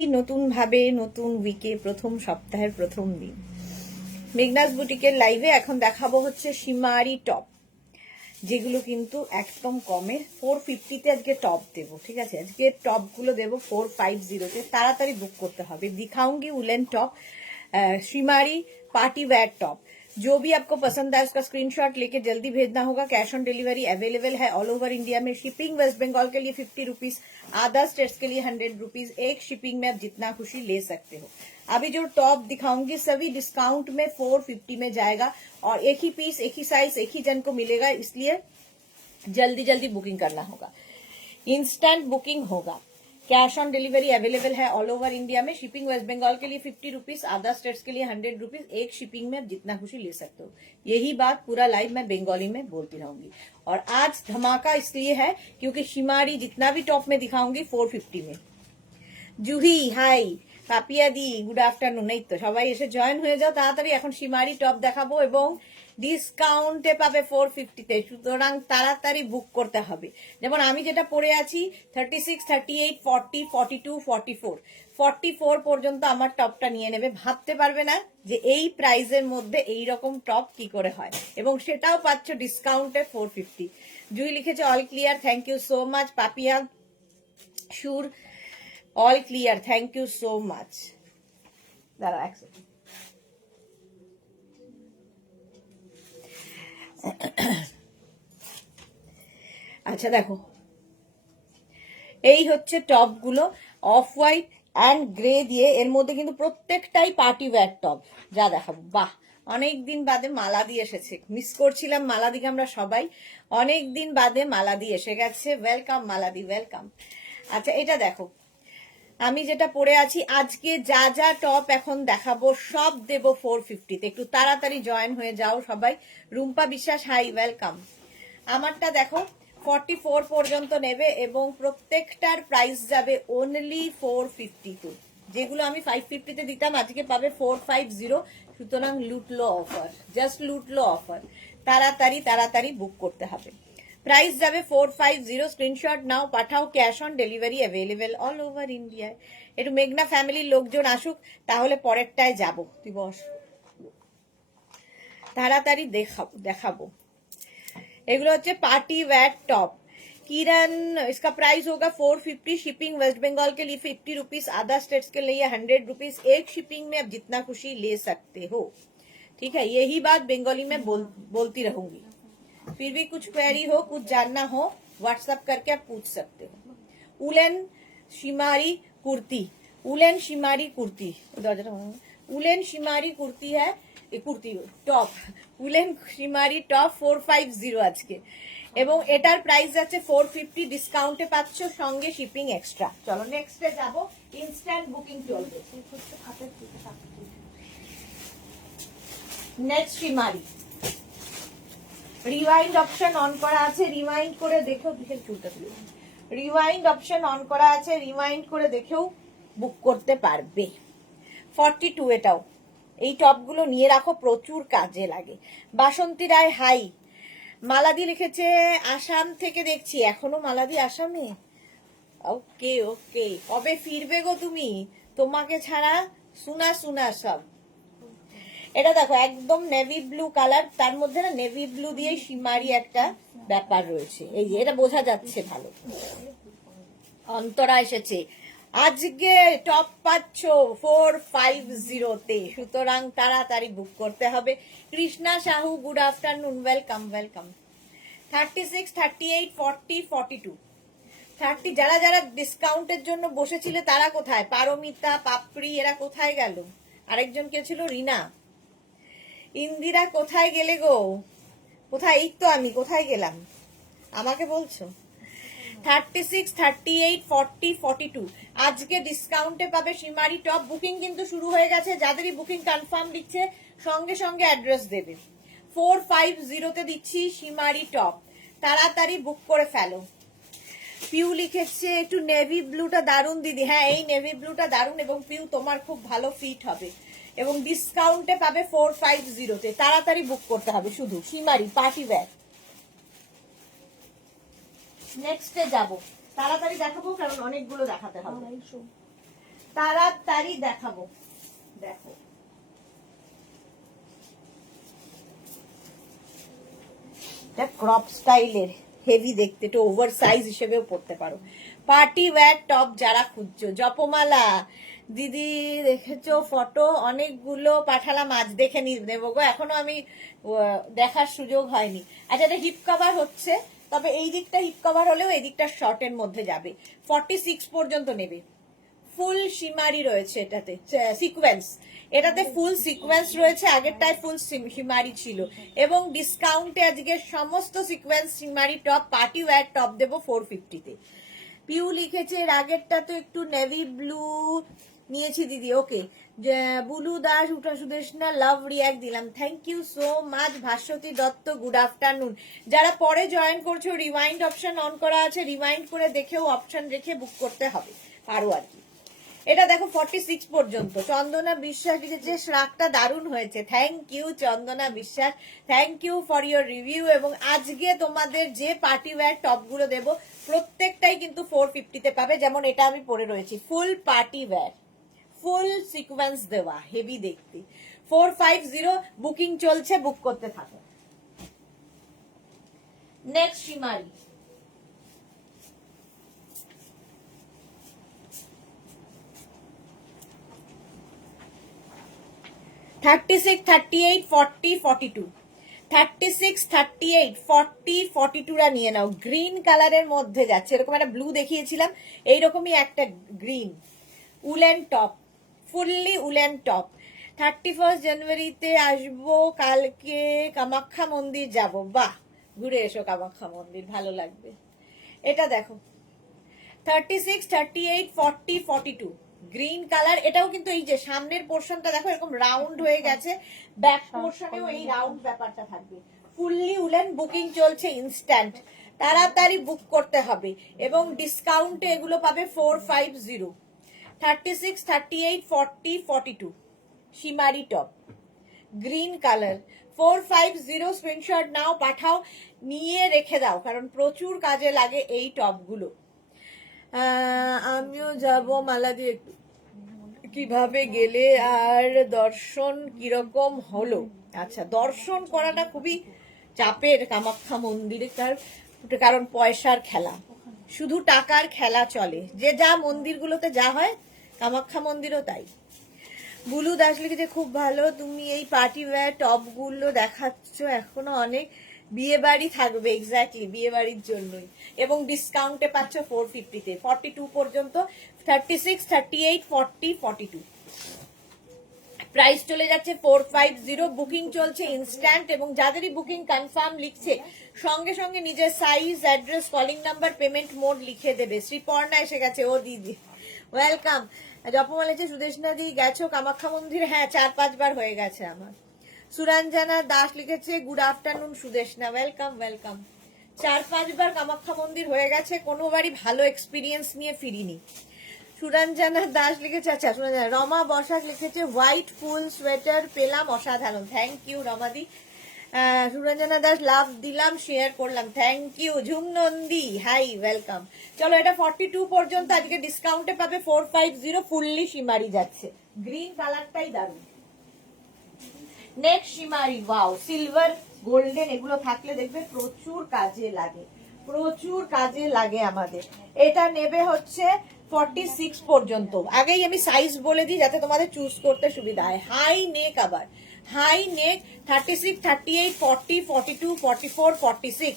নতুন ভাবে নতুন উইকে প্রথম সপ্তাহের প্রথম দিন মেঘনাস বুটিকের লাইভে এখন দেখাবো হচ্ছে শিমারি টপ, যেগুলো কিন্তু একদম কমে 450-তে আজকে টপ দেবো। ঠিক আছে, আজকে টপগুলো দেবো 450-তে, তাড়াতাড়ি বুক করতে হবে। दिखाऊंगी उलन टॉप शिमारी पार्टी वेयर टॉप। जो भी आपको पसंद है उसका स्क्रीनशॉट लेके जल्दी भेजना होगा। कैश ऑन डिलीवरी अवेलेबल है ऑल ओवर इंडिया में। शिपिंग वेस्ट बंगाल के लिए 50 रुपीज, अदर स्टेट्स के लिए 100 रुपीज। एक शिपिंग में आप जितना खुशी ले सकते हो। अभी जो टॉप दिखाऊंगी सभी डिस्काउंट में 450 में जाएगा और एक ही पीस, एक ही साइज, एक ही जन को मिलेगा, इसलिए जल्दी जल्दी बुकिंग करना होगा। इंस्टेंट बुकिंग होगा। कैश ऑन डिलीवरी अवेलेबल है ऑल ओवर इंडिया में। शिपिंग वेस्ट बंगाल के लिए 50 रुपीज, अदर स्टेट्स के लिए 100 रुपीज। एक शिपिंग में आप जितना खुशी ले सकते हो। यही बात पूरा लाइव मैं बंगाली में बोलती रहूंगी। और आज धमाका इसलिए है क्योंकि शिमारी जितना भी टॉप में दिखाऊंगी 450 में। জুহি হাই, পাপিয়া দি গুড আফটারনুন। এই তো সবাই এসে জয়েন হয়ে যাও তাড়াতাড়ি। এখন শিমারি টপ দেখাবো এবং ডিসকাউন্টে পাবে 450-তে, সুতরাং তাড়াতাড়ি বুক করতে হবে। যেমন আমি যেটা পরে আছি 36, 38, 40, 42, 44, 44 পর্যন্ত আমার টপটা নিয়ে নেবে। ভাবতে পারবে না যে এই প্রাইসের মধ্যে এই রকম টপ কি করে হয়, এবং সেটাও পাচ্ছ ডিসকাউন্টে 450। জুহি লিখেছে all clear, thank you so much. Papiya Sur all clear, thank you so much. দাঁড়া এক সেকেন্ড। আচ্ছা দেখো, এই হচ্ছে টপ গুলো অফ হোয়াইট অ্যান্ড গ্রে দিয়ে। এর মধ্যে কিন্তু প্রত্যেকটাই পার্টি ওয়্যার টপ। যা দেখাবো, বাহ, অনেকদিন বাদে মালাদি এসেছে। মিস করছিলাম মালাদিকে আমরা সবাই। অনেকদিন বাদে মালাদি এসে গেছে। ওয়েলকাম মালাদি, ওয়েলকাম। আচ্ছা এটা দেখো, আমি যেটা পরে আছি আজকে যা যা টপ এখন দেখাবো সব দেব 450-তে। একটু তাড়াতাড়ি জয়েন হয়ে যাও সবাই। রুম্পা বিশ্বাস হাই, ওয়েলকাম। আমারটা দেখো 44 পর্যন্ত নেবে এবং প্রত্যেকটার প্রাইস যাবে অনলি 452। যেগুলো আমি 550-তে দিতাম আজকে পাবে 450। সুতরাং লুটলো অফার, জাস্ট লুটলো অফার। তাড়াতাড়ি তাড়াতাড়ি বুক করতে হবে। প্রাইস যাবে 450। স্ক্রিনশট নাও, পাঠাও। Cash on delivery available all over ইন্ডিয়ায়। একটু মেঘনা ফ্যামিলির লোকজন আসুক, তাহলে পরেরটায় যাব। তুই বস, তাড়াতাড়ি দেখাবো। এগুলো হচ্ছে পার্টি ওয়্যার टॉप। किरण, इसका प्राइस होगा 450। शिपिंग वेस्ट बंगाल के लिए 50 रुपीज, अदर स्टेट्स के लिए 100 रुपीज। एक शिपिंग में आप जितना खुशी ले सकते हो। ठीक है, यही बात बंगाली में बोलती रहूंगी। फिर भी कुछ क्वेरी हो, कुछ जानना हो, व्हाट्सएप करके आप पूछ सकते हो। उलन शिमारी कुर्ती, उलन शिमारी कुर्ती, उलन शिमारी कुर्ती है, কুর্তি টপ, উলেন শিমারি টপ 450 আজকে, এবং এটার প্রাইস আছে 450। ডিসকাউন্টে পাচ্ছ, সঙ্গে শিপিং এক্সট্রা। চলো নেক্সটে যাব। ইনস্ট্যান্ট বুকিং চলবে। নেক্সট শিমারি রিওয়াইন্ড অপশন অন করা আছে, রিওয়াইন্ড করে দেখেও, বিশেষ চুলটা তুলে, রিওয়াইন্ড অপশন অন করা আছে, রিওয়াইন্ড করে দেখেও বুক করতে পারবে। 42 এটাও। এই টপগুলো নিয়ে রাখো, প্রচুর কাজে লাগে। বাসন্তী রায় হাই। মালাদি লিখেছে আসাম থেকে দেখছি। এখনো মালাদি আসামে? ওকে ওকে, কবে ফিরবে গো তুমি? তোমাকে ছাড়া সুনা সুনা সব। এটা দেখো একদম নেভি ব্লু কালার, তার মধ্যে না নেভি ব্লু দিয়ে শিমারি একটা ব্যাপার রয়েছে। এই যে এটা বোঝা যাচ্ছে ভালো। অন্তরা এসেছে। আজকে টপ পাচ্ছ 450-তে, সুতরাং তাড়াতাড়ি বুক করতে হবে। Krishna Sahu, good afternoon, welcome welcome. 36, 38, 40, 42, 30। যারা যারা ডিসকাউন্টের জন্য বসেছিলে তারা কোথায়? পারমিতা, পাপড়ি, এরা কোথায় গেল? আরেকজন কে ছিল? রিনা। ইন্দিরা কোথায় গেলে গো? কোথায়? এই তো আমি, কোথায় গেলাম আমাকে বলছো? 36, 38, 40, 42 আজকে ডিসকাউন্টে পাবে শিমারি টপ। বুকিং কিন্তু শুরু হয়ে গেছে। যাদেরই বুকিং কনফার্ম দিচ্ছে সঙ্গে সঙ্গে অ্যাড্রেস দেবে। 450-তে দিচ্ছি শিমারি টপ, তাড়াতাড়ি বুক করে ফেলো। পিউ লিখেছে একটু নেভি ব্লুটা দারুন দিদি। হ্যাঁ, এই নেভি ব্লুটা দারুন, এবং পিউ তোমার খুব ভালো ফিট হবে, এবং ডিসকাউন্টে পাবে 450-তে। তাড়াতাড়ি বুক করতে হবে শুধু। শিমারি পার্টি ওয়্যার। নেক্সটে যাব, তাড়াতাড়ি দেখাবো কারণ অনেকগুলো দেখাতে হবে। তাড়াতাড়ি দেখাবো। দেখো ক্রপ স্টাইলের হেভি দেখতে, একটু ওভার সাইজ হিসেবেও পড়তে পারো। পার্টি ওয়্যার টপ যারা খুঁজছো, জপমালা দিদি দেখেছো ফটো অনেকগুলো পাঠালাম, আজ দেখে নেবো গো, এখনো আমি দেখার সুযোগ হয়নি। আচ্ছা এটা হিপ কভার হচ্ছে, তবে এই দিকটা হিপ কভার হলেও এই দিকটা শর্টের মধ্যে যাবে। 46 পর্যন্ত নেবে। ফুল শিমারি রয়েছে এটাতে, সিকোয়েন্স, এটাতে ফুল সিকোয়েন্স রয়েছে, আগেরটায় ফুল শিমারি ছিল। এবং ডিসকাউন্টে আজকে সমস্ত sequence শিমারি top party wear top দেবো 450-তে। পিউ লিখেছে এর আগেরটা তো একটু নেভি ব্লু নিয়েছি দিদি, ওকে। বুলু দাস উঠা সুদেশনা লাভ রিয়াক্ট দিলাম, thank you so much. Bhaswati Dutta good afternoon. যারা পরে জয়েন করছো রিমাইন্ড অপশন অন করা আছে, রিমাইন্ড করে দেখেও অপশন রেখে বুক করতে হবে, পারো আর কি। এটা দেখো 46 পর্যন্ত। চন্দনা বিশ্বাস লিখেছে শ্রাকটা দারুণ হয়েছে, thank you Chandana Biswas, thank you for your review. এবং আজকে তোমাদের যে পার্টি ওয়্যার টপ গুলো দেবো প্রত্যেকটাই কিন্তু 450-তে পাবে। যেমন এটা আমি পরে রয়েছি, ফুল পার্টি ওয়্যার, ফুল সিকোয়েন্স দেওয়া, হেভি দেখতে। 450 বুকিং চলছে, বুক করতে থাকো। নেক্সট শিমারি, থার্টি সিক্স, 38, 40, 42, 36, 38, 40, 42রা নিয়ে নাও। গ্রিন কালারের মধ্যে যাচ্ছে, এরকম একটা ব্লু দেখিয়েছিলাম, এইরকমই একটা green woollen top, fully woollen top. 31 জানুয়ারিতে আসবো, কালকে কামাখ্যা মন্দির যাব, বাহ ঘুরে এসো কামাখ্যা মন্দির, ভালো লাগবে। এটা দেখো 36, 38, 40, 42 গ্রিন কালার। এটাও কিন্তু এই যে সামনের পোর্শনটা দেখো এরকম রাউন্ড হয়ে গেছে, ব্যাক পোর্শনেও এই রাউন্ড ব্যাপারটা থাকবে। ফুললি উলেন, বুকিং চলছে ইনস্ট্যান্ট, তাড়াতাড়ি বুক করতে হবে। এবং ডিসকাউন্টে এগুলো পাবে 450। 36, 38, 40, 42 shimmery top green colour 450। Screenshot নাও, পাঠাও, নিয়ে রেখে দাও, কারণ প্রচুর কাজে লাগে এই টপগুলো। আমিও যাব মালা দিয়ে, কিভাবে গেলে আর দর্শন কিরকম হলো? আচ্ছা, দর্শন করাটা খুবই চাপের কামাখ্যা মন্দিরে, কারণ পয়সার খেলা, শুধু টাকার খেলা চলে, যে যা মন্দিরগুলোতে যা হয় কামাখ্যা মন্দিরও তাই। বুলু দাস লিখেছে খুব ভালো, তুমি এই পার্টি ওয়্যার টপ গুলো দেখাচ্ছ, এখনো অনেক বিয়ে বাড়ি থাকবে, এক্স্যাক্টলি বিয়ে বাড়ির জন্যই। এবং ডিসকাউন্টে পাচ্ছ 450-তে, 42 পর্যন্ত। 36, 38, 40, 42 প্রাইস চলে যাচ্ছে 450। বুকিং চলছে ইনস্ট্যান্ট, এবং যাদেরই বুকিং কনফার্ম লিখছে সঙ্গে সঙ্গে নিজের size, address, calling number, payment mode লিখে দেবে। শ্রীপর্ণা এসে গেছে, ও দিদি ওয়েলকাম। জপমালা লিখেছে সুদেশনা দি গেছো কামাখ্যা মন্দির? হ্যাঁ 4-5 বার হয়ে গেছে আমার। সুরঞ্জনা দাস লিখেছে good afternoon Sudeshna, welcome welcome. 4-5 বার কামাখ্যা মন্দির হয়ে গেছে, কোনোবারই ভালো এক্সপিরিয়েন্স নিয়ে ফিরিনি। সুরঞ্জনা দাস লিখেছে, আচ্ছা সুরঞ্জনা। রমা বসাক লিখেছে হোয়াইট ফুল সোয়েটার পেলাম, অসাধারণ, থ্যাংক ইউ রমাদি। সুরঞ্জনা দাস লাভ দিলাম, শেয়ার করলাম, thank you. Jhum Nandi hi, welcome. চলো এটা 42 পর্যন্ত, আজকে ডিসকাউন্টে পাবে 450, ফুললি শিমারি যাচ্ছে, গ্রিন কালারটাই দারুণ। নেক্সট শিমারি, ওয়াও, সিলভার গোল্ডেন, এগুলো থাকলে দেখবে প্রচুর কাজে লাগে, প্রচুর কাজে লাগে আমাদের। এটা নেবে হচ্ছে 46 পর্যন্ত। আগেই আমি সাইজ বলে দিই যাতে তোমাদের চুজ করতে সুবিধা হয়। হাই নেক, আবার high neck 36, 38, 40, 42, 44, 46।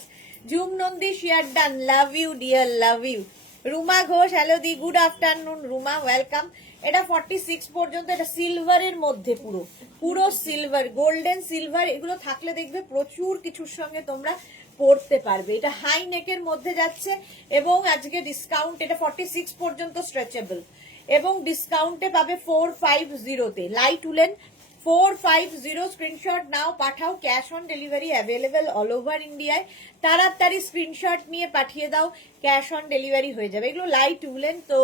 Jhum Nandi share done, love you dear, love you. Ruma Ghosh hello দি, গুড আফটারনুন রুমা, ওয়েলকাম। এটা 46 পর্যন্ত, এটা সিলভারের মধ্যে, পুরো পুরো সিলভার, গোল্ডেন সিলভার, এগুলো থাকলে দেখবে প্রচুর কিছুর সঙ্গে তোমরা পড়তে পারবে। এটা হাই নেকের মধ্যে যাচ্ছে, এবং আজকে ডিসকাউন্ট, এটা 46 পর্যন্ত স্ট্রেচেবল, এবং ডিসকাউন্টে পাবে 450-তে। Light woollen 450। স্ক্রিনশট নাও, পাঠাও, cash on delivery available all over ইন্ডিয়ায়। তাড়াতাড়ি স্ক্রিনশট নিয়ে পাঠিয়ে দাও, ক্যাশ অন ডেলিভারি হয়ে যাবে। এগুলো লাইট উলেন, তো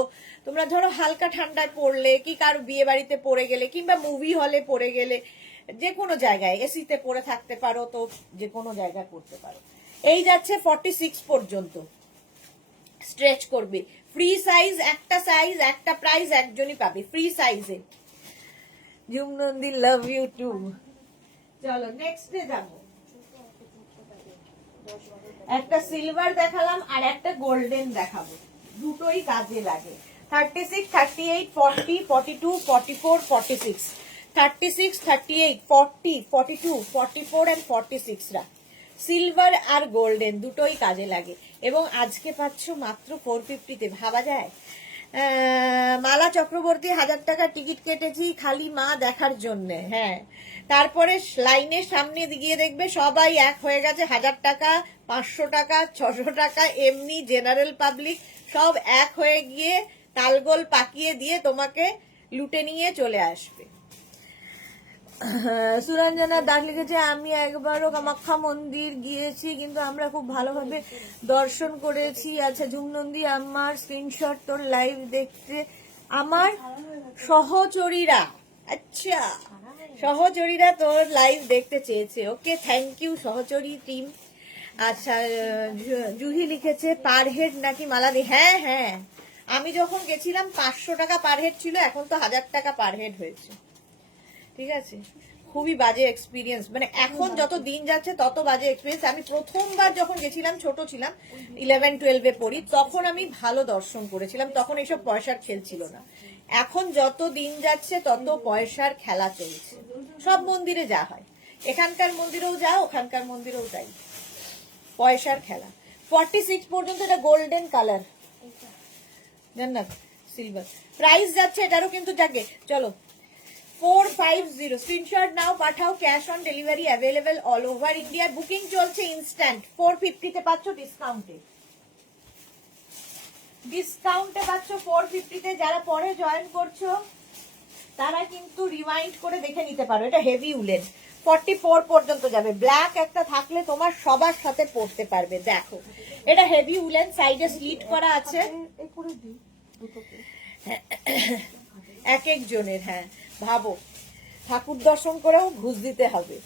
তোমরা ধরো হালকা ঠান্ডায় পড়লে, কি কারো বিয়ে বাড়িতে পড়ে গেলে, কিংবা মুভি হলে পড়ে গেলে, যে কোনো জায়গায় এসিতে পড়ে থাকতে পারো, তো যে কোনো জায়গায় পড়তে পারো। এই যাচ্ছে 46 পর্যন্ত। স্ট্রেচ করবে। ফ্রি সাইজ, একটা প্রাইস একজনই পাবে ফ্রি সাইজে। ঝুমনন্দি লাভ ইউ টু। চলো নেক্সট ডে যাবো। একটা সিলভার দেখালাম আর একটা গোল্ডেন দেখাবো, দুটোই কাজে লাগে। 36, 38, 40, 42, 44, 46, 36, 38, 40, 42, 44 and 46 রা সিলভার আর গোল্ডেন দুটোই কাজে লাগে। এবং আজকে পাচ্ছ মাত্র 450-তে, ভাবা যায়? মালা চক্রবর্তী 1000 টাকা টিকিট কেটেছি খালি মা দেখার জন্য। হ্যাঁ, তারপরে লাইনের সামনে গিয়ে দেখবে সবাই এক হয়ে গেছে। 1000 টাকা, 500 টাকা, 600 টাকা, এমনি জেনারেল পাবলিক সব এক হয়ে গিয়ে তালগোল পাকিয়ে দিয়ে তোমাকে লুটে নিয়ে চলে আসবে। সুরঞ্জনা দাগ লিখেছে, আমি একবারও কামাখ্যা মন্দির গিয়েছি কিন্তু আমরা খুব ভালোভাবে দর্শন করেছি। আচ্ছা ঝুমনন্দি, আমার স্ক্রিনশট তোর লাইভ দেখতে আমার সহচরীরা, আচ্ছা সহচরীরা তোর লাইভ দেখতে চেয়েছে। ওকে, থ্যাংক ইউ সহচরী টিম। আচ্ছা জুহি লিখেছে পার হেড নাকি মালা দি? হ্যাঁ হ্যাঁ, আমি যখন গেছিলাম 500 টাকা পার হেড ছিল, এখন তো 1000 টাকা পার হেড হয়েছে। ঠিক আছে, খুবই বাজে এক্সপিরিয়েন্স, মানে এখন যত দিন যাচ্ছে তত বাজে এক্সপিরিয়েন্স। আমি প্রথমবার যখন গেছিলাম, ছোট ছিলাম, 11-12-এ পড়ি, তখন আমি ভালো দর্শন করেছিলাম, তখন এইসব পয়সার খেল ছিল না। এখন যত দিন যাচ্ছে তত পয়সার খেলা চলছে। সব মন্দিরে যা হয়, এখানকার মন্দিরেও যা, ওখানকার মন্দিরেও তাই, পয়সার খেলা। 46 পর্যন্ত এটা গোল্ডেন কালার, জান্নাত সিলভার প্রাইস যাচ্ছে এটারও কিন্তু যাকে। চলো 450 স্ক্রিনশট নাও, পাঠাও, cash on delivery available all over India, booking চলছে ইনস্ট্যান্ট। 450-তে পাচ্ছ ডিসকাউন্টে, পাচ্ছ 450-তে। যারা পরে জয়েন করছো তারা কিন্তু রিমাইন্ড করে দেখে নিতে পারো। এটা হেভি উলেন, 44 পর্যন্ত যাবে। ব্ল্যাক একটা থাকলে তোমার সবার সাথে পরতে পারবে। দেখো এটা হেভি উলেন, সাইডে স্লিট করা আছে এক একজনের। হ্যাঁ ভাবো, ঠাকুর দর্শন করেও ঘুষ দিতে হবে।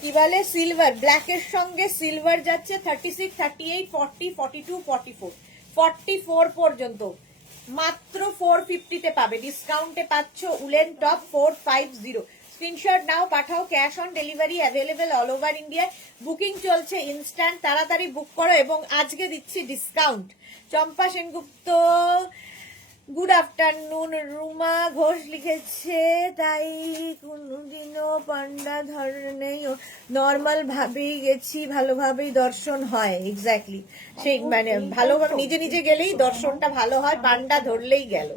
কি বলে, সিলভার ব্ল্যাকের সঙ্গে সিলভার যাচ্ছে 36, 38, 40, 42, 44, 44 পর্যন্ত মাত্র 450-তে পাবে। ডিসকাউন্টে পাচ্ছ উলেন টপ 450। স্ক্রিনশট নাও, পাঠাও, cash on delivery available all over India, booking চলছে ইনস্ট্যান্ট। তাড়াতাড়ি বুক করো এবং আজকে দিচ্ছি ডিসকাউন্ট। চম্পা সেনগুপ্ত গুড আফটারনুন। রুমা ঘোষ লিখেছে, তাই কোনোদিনও পান্ডা ধরনেই নর্মাল ভাবেই গেছি, ভালোভাবেই দর্শন হয়। এক্স্যাক্টলি, সেই মানে ভালোভাবে নিজে নিজে গেলেই দর্শনটা ভালো হয়, পান্ডা ধরলেই গেল।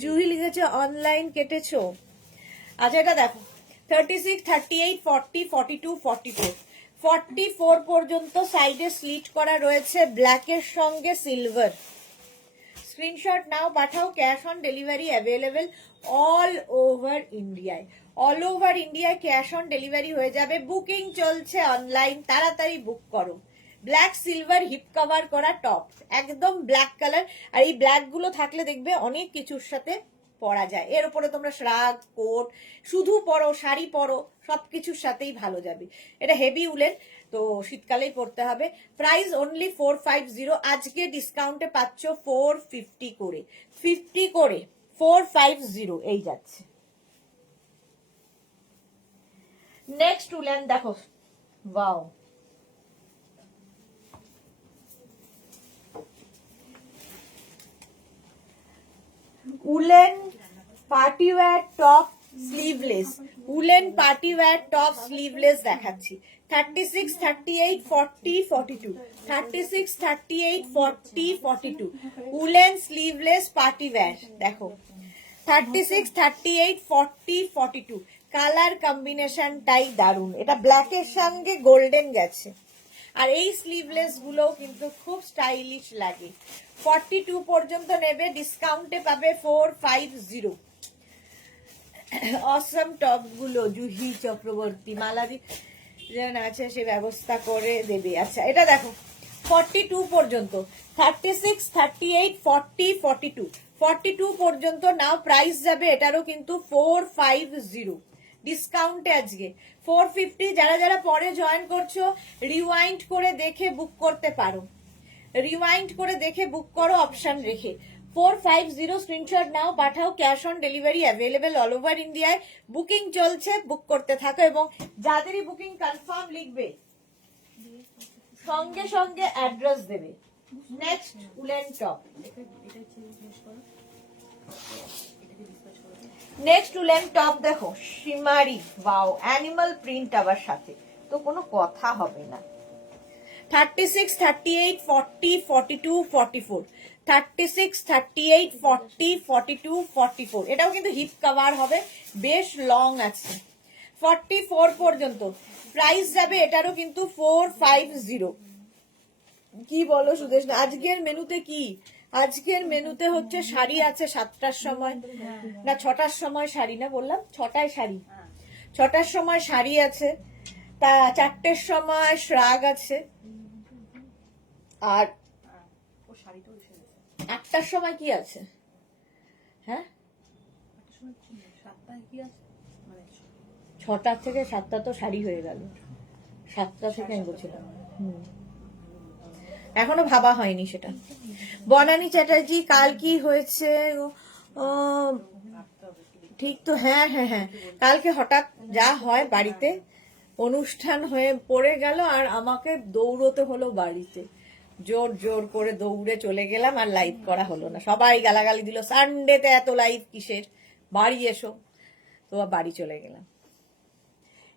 জুহি লিখেছে অনলাইন কেটেছো। আচ্ছা এটা দেখো 36, 38, 40, 42, 44, 44 পর্যন্ত সাইডে স্লিট করা রয়েছে ব্ল্যাকের সঙ্গে সিলভার। স্ক্রিনশট নাও, পাঠাও, cash on delivery available all over ইন্ডিয়ায়। অল ওভার ইন্ডিয়ায় ক্যাশ অন ডেলিভারি হয়ে যাবে। বুকিং চলছে অনলাইন, তাড়াতাড়ি বুক করো। ব্ল্যাক সিলভার হিপ কভার করা টপ, একদম ব্ল্যাক কালার। আর এই ব্ল্যাক গুলো থাকলে দেখবে অনেক কিছুর সাথে পরা যায়। এর উপরে তোমরা শ্রাগ, কোট, শুধু পরো, শাড়ি পরো, সবকিছুর সাথেই ভালো যাবে। এটা হেভি উলেন, তো শীতকালেই পড়তে হবে। Price only 450। আজকে ডিসকাউন্টে পাচ্ছ 450 করে, 50 করে 450 এই যাচ্ছে। নেক্সট উলেন দেখো, wow, woollen party wear top sleeveless, woollen party wear top sleeveless দেখাচ্ছি। 36, 38, 40, 42, 36, 38, 40, 42 উলেন স্লিভলেস পার্টিওয়্যার। দেখো 36, 38, 40, 42 কালার কম্বিনেশনটাই দারুণ। এটা ব্ল্যাকের সঙ্গে গোল্ডেন গেছে। আর এই স্লিভলেস গুলো কিন্তু খুব স্টাইলিশ লাগে। 42 পর্যন্ত নেবে, ডিসকাউন্টে পাবে 450। অসম টপ গুলো জুহি চক্রবর্তী, মালাদি আছে সে ব্যবস্থা করে দেবে। আচ্ছা এটা দেখো 42 পর্যন্ত, 36, 38, 40, 42, 42 পর্যন্ত নাও। প্রাইস যাবে এটারও কিন্তু 450 ডিসকাউন্টে আজকে 450। যারা যারা পরে জয়েন করছো রিওয়াইন্ড করে দেখে বুক করতে পারো, রিমাইন্ড করে দেখে বুক করো অপশন রেখে। 450 স্ক্রিনশট নাও, পাঠাও, cash on delivery available all over ইন্ডিয়ায়। বুকিং চলছে, বুক করতে থাকো এবং যাদেরই বুকিং কনফার্ম লিখবে সঙ্গে সঙ্গে অ্যাড্রেস দেবে। Next woollen top, next woollen top দেখো শিমারি, ওয়াও অ্যানিমাল প্রিন্ট আবার সাথে, তো কোনো কথা হবে না। 36, 38, 40, 42, 44, 36, 38, 40, 42, 44, এটাও কিন্তু হিপ কভার হবে, বেশ লং আছে। 44 পর্যন্ত প্রাইস যাবে, এটারও কিন্তু 450। কি বলো সুদেশ? আজকের মেনুতে কি? আজকের মেনুতে হচ্ছে শাড়ি আছে 7টার সময়, না 6টার সময় শাড়ি, না বললাম 6টায় শাড়ি, 6টার সময় শাড়ি আছে, তা 4টের সময় শ্রাগ আছে, আর 8টার সময় কি আছে? হ্যাঁ 6টা থেকে 7টা তো শাড়ি হয়ে গেল, 7টা থেকে আমি বলছিলাম। এখনো ভাবা হয়নি সেটা। বনানী চ্যাটার্জি, কাল কি হয়েছে? ঠিক তো, হ্যাঁ হ্যাঁ হ্যাঁ, কালকে হঠাৎ যা হয় বাড়িতে, অনুষ্ঠান হয়ে পড়ে গেল আর আমাকে দৌড়তে হলো বাড়িতে, জোর জোর করে দৌড়ে চলে গেলাম, আর লাইভ করা হলো না। সবাই গালাগালি দিল, সানডেতে এত লাইভ কিসের, বাড়ি এসো, তো বাড়ি চলে গেলাম।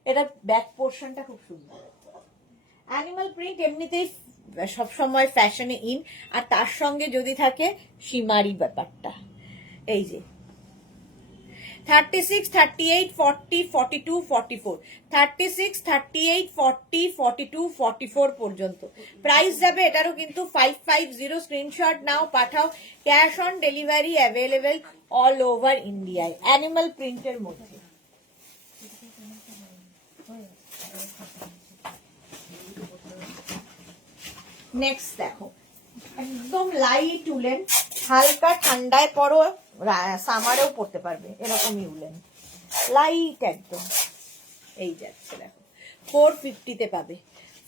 এটা ব্যাক পোর্শনটা খুব সুন্দর, অ্যানিমাল প্রিন্ট এমনিতেই সবসময় ফ্যাশনে ইন, আর তার সঙ্গে যদি থাকে শিমারি ব্যাপারটা। এই যে 36, 38, 40, 42, 44, 36, 38, 40, 42, 44 পর্যন্ত প্রাইস যাবে, এটারও কিন্তু 550। স্ক্রিনশট নাও, পাঠাও, cash on delivery available all over ইন্ডিয়ায়, অ্যানিমাল প্রিন্টের মধ্যে। নেক্সট দেখো একদম লাইট উলেন, হালকা ঠান্ডায় পরো, সামারেও পড়তে পারবে, এরকমই উলেন, লাইট একদম। এই যাচ্ছে দেখো 450-তে পাবে,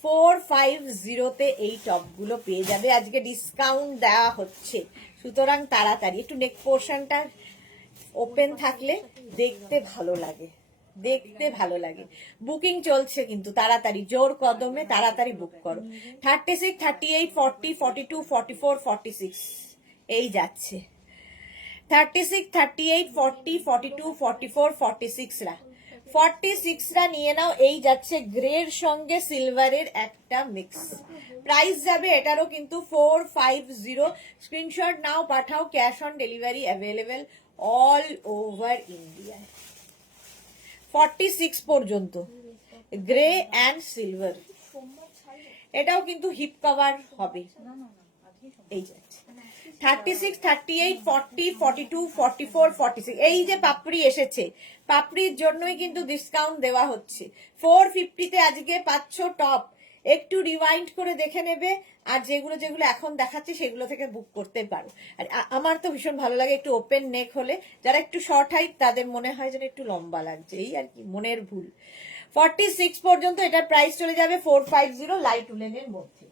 450-তে এই টপগুলো পেয়ে যাবে। আজকে ডিসকাউন্ট দেওয়া হচ্ছে, সুতরাং তাড়াতাড়ি। একটু নেক পোর্শনটা ওপেন থাকলে দেখতে ভালো লাগে, দেখতে ভালো লাগে। বুকিং চলছে কিন্তু, তাড়াতাড়ি জোর কদমে তাড়াতাড়ি বুক করো। 36, 38, 40, 42, 44, 46 এই যাচ্ছে। 36, 38, 40, 42, 44, 46 রা, 46 রা নিয়ে নাও। এই যাচ্ছে গ্রের সঙ্গে সিলভারের একটা মিক্স, প্রাইস যাবে এটারও কিন্তু 450। স্ক্রিনশট নাও, পাঠাও, cash on delivery available all over India. 46 পর্যন্ত গ্রে অ্যান্ড সিলভার, এটাও কিন্তু হিপ কভার হবে। এই যাচ্ছে 36, 38, 40, 42, 44, 46 এই যে পাপড়ি এসেছে, পাপড়ির জন্যই কিন্তু ডিসকাউন্ট দেওয়া হচ্ছে। 450-তে আজকে পাচ্ছ টপ, একটু রিওয়াইন্ড করে দেখে নেবে, আর যেগুলো যেগুলো এখন দেখাচ্ছি সেগুলো থেকে বুক করতে পারো। আর আমার তো ভীষণ ভালো লাগে একটু ওপেন নেক হলে, যারা একটু শর্ট হাইট তাদের মনে হয় যেন একটু লম্বা লাগছে, এই আর কি, মনের ভুল। 46 পর্যন্ত এটার প্রাইস চলে যাবে 450 লাইট উলেনের মধ্যে।